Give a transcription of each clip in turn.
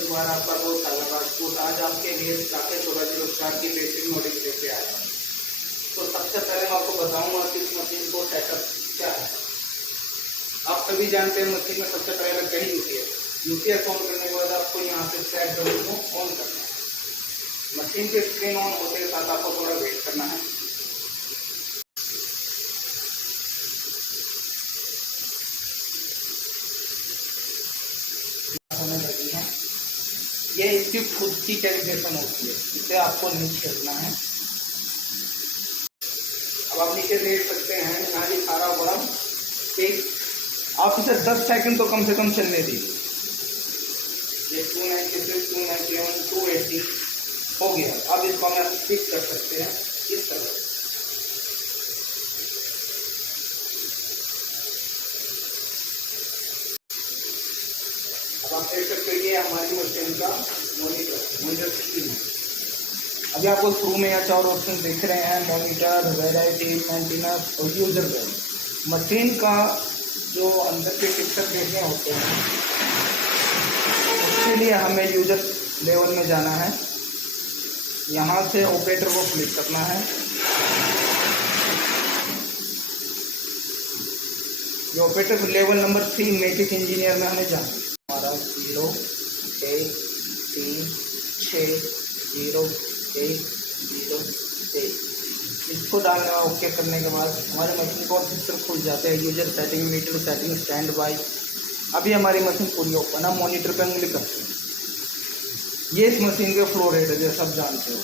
दोबारा आपका दोस्त राजपूत आज आपके लिए साकेत 1604 की बेसिक नॉलेज लेके आया हूँ। तो सबसे पहले मैं आपको बताऊंगा कि इस मशीन को सेटअप क्या है। आप सभी जानते हैं मशीन में सबसे पहले कहीं यूपीएस ऑन करने के बाद आपको यहाँ से सेट बटन को ऑन करना है। मशीन की स्क्रीन ऑन होते के साथ आपको थोड़ा वेट करना है। होने लगी है, ये इसकी खुद की कैलिब्रेशन होती है, इसे आपको नीचे करना है। अब आप नीचे देख सकते हैं यहाँ ये सारा बड़ा एक, आप इसे 10 सेकंड तो कम से कम चलने दीजिए। ये 296, 291, 280 हो गया। अब इसको हम फिक्स कर सकते हैं इस तरह। अब आप देख सकते हैं ये हमारी मशीन का मॉनिटर स्क्रीन है। अभी आपको शुरू में यहाँ 4 ऑप्शन दिख रहे हैं, मॉनिटर, वैरायटी, मेंटेनेंस और यूजर गाइड। मशीन का जो अंदर के पिक्चर देखने होते हैं उसके लिए हमें यूजर लेवल में जाना है। यहाँ से ऑपरेटर को क्लिक करना है। ये operator level number 3 matic engineer में हमें जाना है। हमारा 0 1 3 6 0 1 0 1 इसको डालने में ओके करने के बाद हमारे मशीन को पिक्चर खुल जाते हैं। User setting, meter setting, stand by. अभी हमारी मशीन पूरी ओपन है। मॉनिटर पर उंगली करते हैं। ये इस मशीन के फ्लो रेट है, जो सब जानते हो।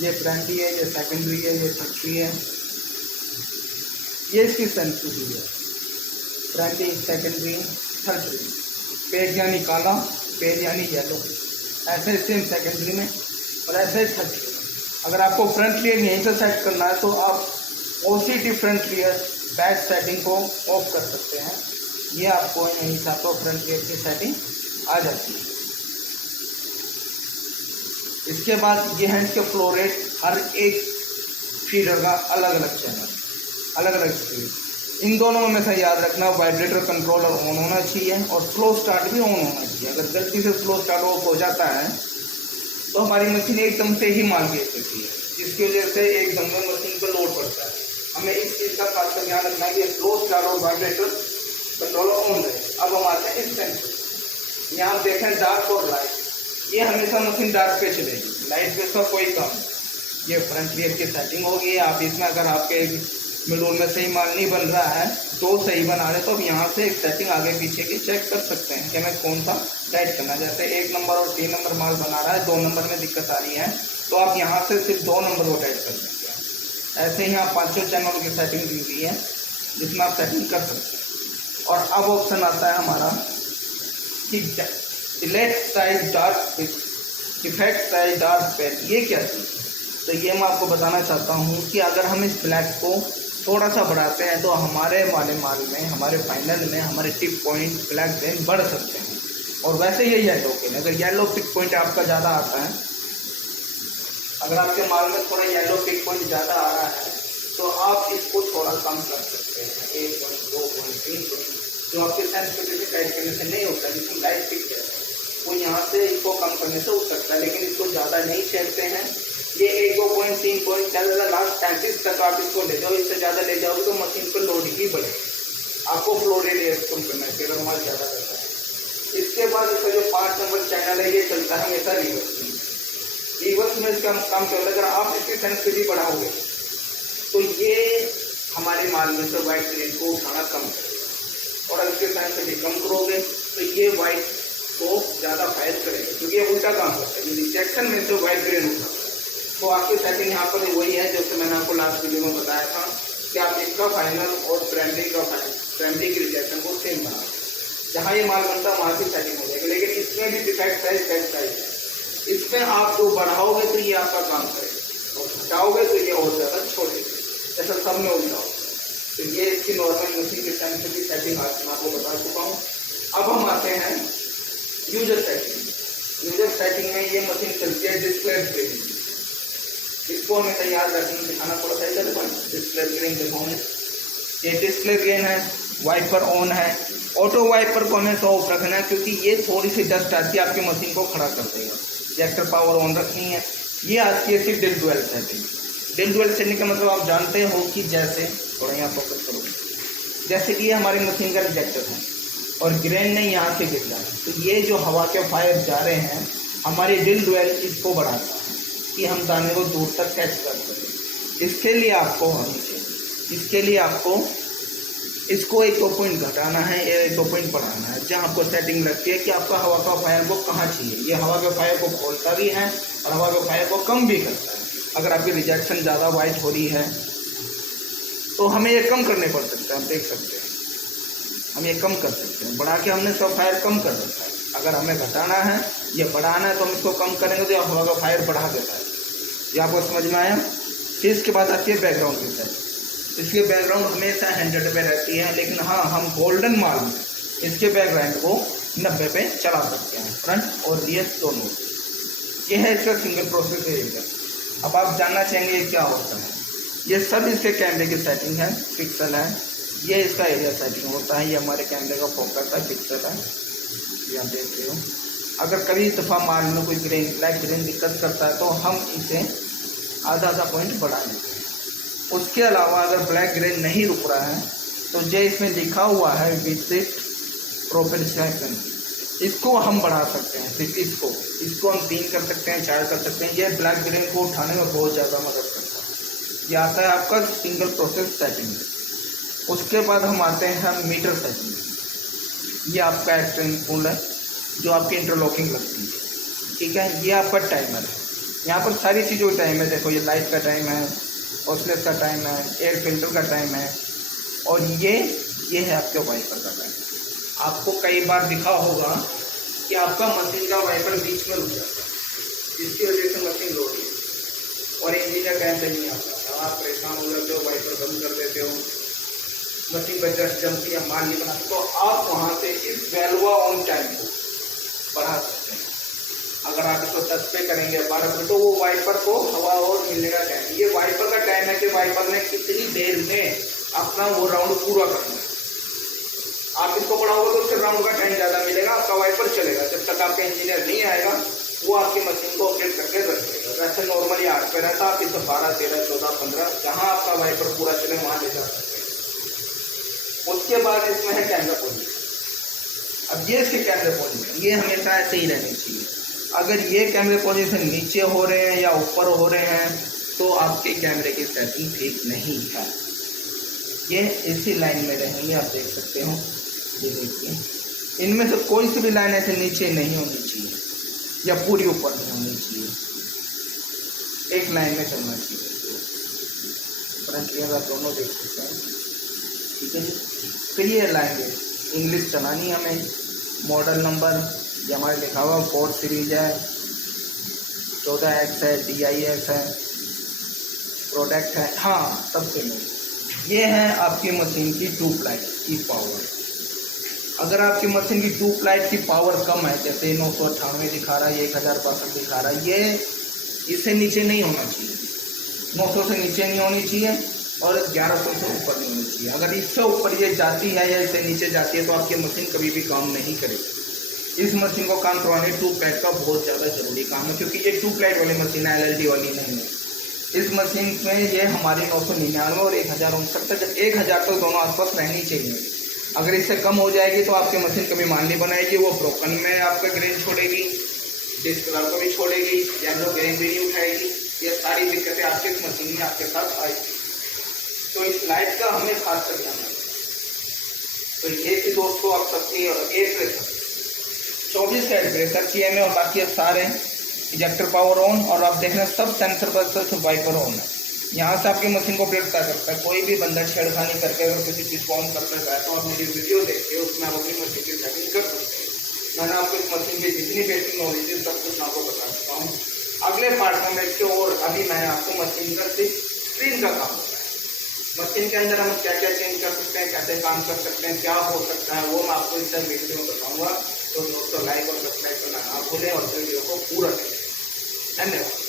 ये प्राइमरी है, ये सेकेंडरी है, ये टर्शियरी है। ये इसकी सेंसिटिविटी है, प्राइमरी, सेकेंडरी, टर्शियरी। पेज यानी काला, पेज यानी येलो, ऐसे सेम सेकेंडरी में और ऐसे टर्शियरी। अगर आपको फ्रंट लेयर यहीं से सेट करना है तो आप OCT front layer back setting को ऑफ कर सकते हैं। ये आपको यहीं से आपको फ्रंट लेयर की सेटिंग आ जाती है। इसके बाद ये है इसके फ्लो रेट। हर एक फीडर का अलग अलग चैनल, अलग अलग स्पीड। इन दोनों में से याद रखना, वाइब्रेटर कंट्रोलर ऑन होना चाहिए और स्लो स्टार्ट भी ऑन होना चाहिए। अगर गलती से स्लो स्टार्ट ऑफ हो जाता है तो हमारी मशीन एकदम से ही मार देती है, जिसकी वजह से एकदम में मशीन पर लोड पड़ता है। हमें इस चीज़ का खास कर ध्यान रखना है कि स्लो स्टार्ट और वाइब्रेटर कंट्रोलर ऑन रहे। अब हम आते हैं इस सेंसर। यहाँ आप देखें डार्क और लाइट, ये हमेशा मशीन डार्क पे चलेगी, लाइट पे इसका कोई काम नहीं। ये फ्रंट लेयर की सेटिंग होगी। आप इसमें अगर आपके मिडल में सही माल नहीं बन रहा है, 2 सही बना रहे तो अब यहाँ से एक सेटिंग आगे पीछे की चेक कर सकते हैं कि हमें कौन सा टाइट करना है। जैसे 1 नंबर और 3 नंबर माल बना रहा है, 2 नंबर में दिक्कत आ रही है तो आप यहाँ से सिर्फ 2 नंबर को टाइट कर सकते हैं। ऐसे ही यहाँ 5 चैनल की सेटिंग दी हुई है जिसमें आप सेटिंग कर सकते हैं। और अब ऑप्शन आता है हमारा कि elect size dark effect size dark pad. ये क्या चीज़? तो ये मैं आपको बताना चाहता हूँ कि अगर हम इस ब्लैक को थोड़ा सा बढ़ाते हैं तो हमारे वाले माल में, हमारे फाइनल में हमारे टिप पॉइंट ब्लैक पेन बढ़ सकते हैं। और वैसे ये येलो पेन, अगर येलो पिक पॉइंट आपका ज़्यादा आता है, अगर आपके माल में थोड़ा येलो पिक पॉइंट ज़्यादा आ रहा है तो आप इसको थोड़ा कम कर सकते हैं। 1 पॉइंट, 2 पॉइंट, 3 पॉइंट, जो आपके सेंसिटिविटी टाइट करने से नहीं होता, जिसको लाइट पिक कहते हैं, वो यहाँ से इसको कम करने से हो सकता है। लेकिन इसको ज़्यादा नहीं छेड़ते हैं। ये 1, 2 पॉइंट, 3 पॉइंट, ज़्यादा लास्ट 35 तक आप इसको ले जाओ। इससे ज़्यादा ले जाओगे तो मशीन पर लोड ही बढ़ेगी। आपको फ्लो रेट कम करना चाहिए अगर माल ज़्यादा करता है। इसके बाद इसका जो 5 नंबर चैनल है ये चलता है हमेशा रिवर्स में। रिवर्स में इसका काम क्या होता है, अगर आप इसकी सेंसिटिविटी बढ़ाओगे तो ये हमारे माल में से वाइट ग्रेन को उठाना कम करेगा। और अगर इसकी सेंसिटिविटी कम करोगे तो ये वाइट को ज़्यादा फायर करेगा, क्योंकि ये उल्टा काम करता है। रिजेक्शन में से वाइट ग्रेन उठाता है। तो आपकी सेटिंग यहाँ पर वही है जैसे मैंने आपको लास्ट वीडियो में बताया था कि आप इसका फाइनल और प्राइमरी की रिजेक्शन को सेम बनाओ। जहाँ ये माल बनता है वहाँ की सेटिंग हो जाएगी। लेकिन इसमें भी डिफेक्ट साइज है। इसमें आप जो बढ़ाओगे तो ये आपका काम करेगा और घटाओगे तो ये और ज़्यादा छोड़ेगी। ऐसा सब में उल्टा हो। तो ये इसकी नॉर्मल मशीन के सेंसर की सेटिंग आज मैं आपको बता चुका हूँ। अब हम आते हैं यूजर सेटिंग। यूजर सेटिंग में ये मशीन चलती है डिस्प्ले ग्रेडिंग। इसको हमें तैयार रखना दिखाना पड़ता है। डिस्प्ले ग्रेन दिखाऊँ, ये डिस्प्ले ग्रेन है। वाइपर ऑन है। ऑटो वाइपर को हमें ऑफ रखना है क्योंकि ये थोड़ी सी डस्ट आती है आपकी मशीन को खड़ा कर देगा। इंजेक्टर पावर ऑन रखनी है। ये आती है सिर्फ डिल डुअल सेटिंग। डिल डुअल सेटिंग का मतलब आप जानते हो कि जैसे थोड़ा यहाँ फोकस करो, जैसे कि ये हमारी मशीन का रिजेक्टर है और ग्रेन ने यहाँ से गिरना है, तो ये जो हवा के फायर जा रहे हैं हमारी डिल डुअल इसको बढ़ाता है कि हम दाने को दूर तक कैच कर सकें। इसके लिए आपको इसको 1-2 पॉइंट घटाना है या 1-2 पॉइंट बढ़ाना है, जहाँ आपको सेटिंग लगती है कि आपका हवा का फायर को कहाँ चाहिए। ये हवा के फायर को खोलता भी है और हवा के फायर को कम भी करता है। अगर आपकी रिजेक्शन ज़्यादा वाइट हो रही है तो हमें ये कम करने पड़ सकते हैं। आप देख सकते हैं हम ये कम कर सकते हैं, बढ़ा के हमने इसका फायर कम कर सकता है। अगर हमें घटाना है या बढ़ाना है तो हम इसको कम करेंगे तो हवा का फायर बढ़ा देता है। ये आपको समझ में आया। फिर इसके बाद आती है बैकग्राउंड की साइड। इसलिए बैकग्राउंड हमेशा 100 पे रहती है, लेकिन हाँ हम गोल्डन माल में इसके बैकग्राउंड को 90 पे चला सकते हैं, फ्रंट और रियर दोनों। ये है इसका सिंगल प्रोसेस एरिया। अब आप जानना चाहेंगे ये क्या होता है। ये सब इसके कैमरे की सेटिंग है, पिक्सल है। ये इसका एरिया सेटिंग होता है। ये हमारे कैमरे का फोकस है, पिक्सल है, यहाँ देख रहे हो। अगर कभी दफ़ा माल में कोई ग्रेन ब्लैक ग्रेन दिक्कत करता है तो हम इसे आधा पॉइंट बढ़ा लेते हैं। उसके अलावा अगर ब्लैक ग्रेन नहीं रुक रहा है तो जो इसमें लिखा हुआ है विजिट प्रोपेल्शन, इसको हम बढ़ा सकते हैं। सिर्फ इसको हम 3 कर सकते हैं, 4 कर सकते हैं। ये ब्लैक ग्रेन को उठाने में बहुत ज़्यादा मदद करता है। ये आता है आपका सिंगल प्रोसेस सेटिंग। उसके बाद हम आते हैं मीटर सेटिंग। ये आपका एक्सटेंड पुल है जो आपकी इंटरलॉकिंग लगती है, ठीक है। ये आपका टाइमर है। यहाँ पर सारी चीज़ों का टाइम है। देखो ये लाइट का टाइम है, ऑसलेस का टाइम है, एयर फिल्टर का टाइम है, और ये है आपके वाइपर का टाइम। आपको कई बार दिखा होगा कि आपका मशीन का वाइपर बीच में रुक जाता है, जिसकी वजह से मशीन लो रही है और इंजन का टाइम पे नहीं आता। आप परेशान हो जाते हो, वाइपर बंद कर देते हो, मशीन पर जस्ट जमती है, माल नहीं बनाते, तो आप वहाँ से इस वैल्यूआ ऑन टाइम को बढ़ा सकते हैं। अगर आप इसको 10 पे करेंगे 12 पे, तो वो वाइपर को हवा और मिलने का टाइम, ये वाइपर का टाइम है कि वाइपर ने कितनी देर में अपना वो राउंड पूरा करना है। आप इसको बढ़ाओगे तो उसके राउंड का टाइम ज़्यादा मिलेगा, आपका वाइपर चलेगा। जब तक आपका इंजीनियर नहीं आएगा वो आपकी मशीन को ऑपरेट करके रख देगा। वैसे नॉर्मली 8 पे रहता, आप इसको 12, 13, 14, 15 जहाँ आपका वाइपर पूरा चले वहाँ ले जा सकते हैं। उसके बाद इसमें है कैमरा पोजीशन। अब ये इसके कैमरे पोजीशन, ये हमेशा ऐसे ही रहनी चाहिए। अगर ये कैमरे पोजीशन नीचे हो रहे हैं या ऊपर हो रहे हैं तो आपके कैमरे की सेटिंग ठीक नहीं है। ये इसी लाइन में रहेंगे, आप देख सकते हो। ये देखिए, इनमें से कोई सी भी लाइन ऐसे नीचे नहीं होनी चाहिए या पूरी ऊपर नहीं होनी चाहिए, एक लाइन में चलना चाहिए। फ्रंट कैमरा दोनों देख सकते हैं, ठीक है जी। फिर ये लैंग्वेज इंग्लिश चलानी है हमें। मॉडल नंबर ये हमारे लिखा हुआ 4 सीरीज है, 14X है, DIS है, प्रोडक्ट है। हाँ, सबसे मेन ये है आपकी मशीन की ट्यूब लाइट की पावर। अगर आपकी मशीन की ट्यूब लाइट की पावर कम है, जैसे 998 दिखा रहा है, 1062 दिखा रहा है, ये इससे नीचे नहीं होना चाहिए, 900 से नीचे नहीं होनी चाहिए और 1100 से ऊपर नहीं होनी चाहिए। अगर इससे ऊपर ये जाती है या इससे नीचे जाती है तो आपकी मशीन कभी भी काम नहीं करेगी। इस मशीन को काम करवाने ट्यूब लाइट का बहुत ज़्यादा जरूरी काम है, क्योंकि ये ट्यूब लाइट वाली मशीन है, LLD वाली नहीं है। इस मशीन में ये हमारी 999 और 1059 तक, 1000 तक दोनों आसपास रहनी चाहिए। अगर इससे कम हो जाएगी तो आपकी मशीन कभी मान नहीं बनाएगी, वो ब्रोकन में आपका ग्रेन छोड़ेगी, डिस्कलर को भी छोड़ेगी, येलो ग्रेन भी नहीं उठाएगी। ये सारी दिक्कतें आपके इस मशीन में आपके साथ आएगी। तो इस लाइट का हमें खास कर ध्यान रखना। तो ये थी दोस्तों आप सबकी एयर प्रेशर 24 का एयर प्रेशर की है, और बाकी सारे इंजेक्टर पावर ऑन, और आप देख रहे हैं सब सेंसर पर सिर्फ वाइपर ऑन है। यहाँ से आपकी मशीन को ऑपरेट कर सकता है। कोई भी बंदा छेड़खानी करके अगर किसी चीज़ को ऑन कर सकता है तो आप मेरी वीडियो देखिए, उसमें आप अपनी मशीन की सेटिंग कर सकते हैं। मैंने आपको इस मशीन की जितनी बेसिक नॉलेज है सब कुछ आपको बता चुका हूँ। अगले पार्ट में बैठ के, और अभी मैं आपको मशीन का सिर्फ स्क्रीन का काम होता है, मशीन के अंदर हम क्या क्या चेंज कर सकते हैं, कैसे काम कर सकते हैं, क्या हो सकता है, वो मैं आपको इस वीडियो में बताऊँगा। तो दोस्तों लाइक और सब्सक्राइब करना ना भूलें और वीडियो को पूरा करें। धन्यवाद।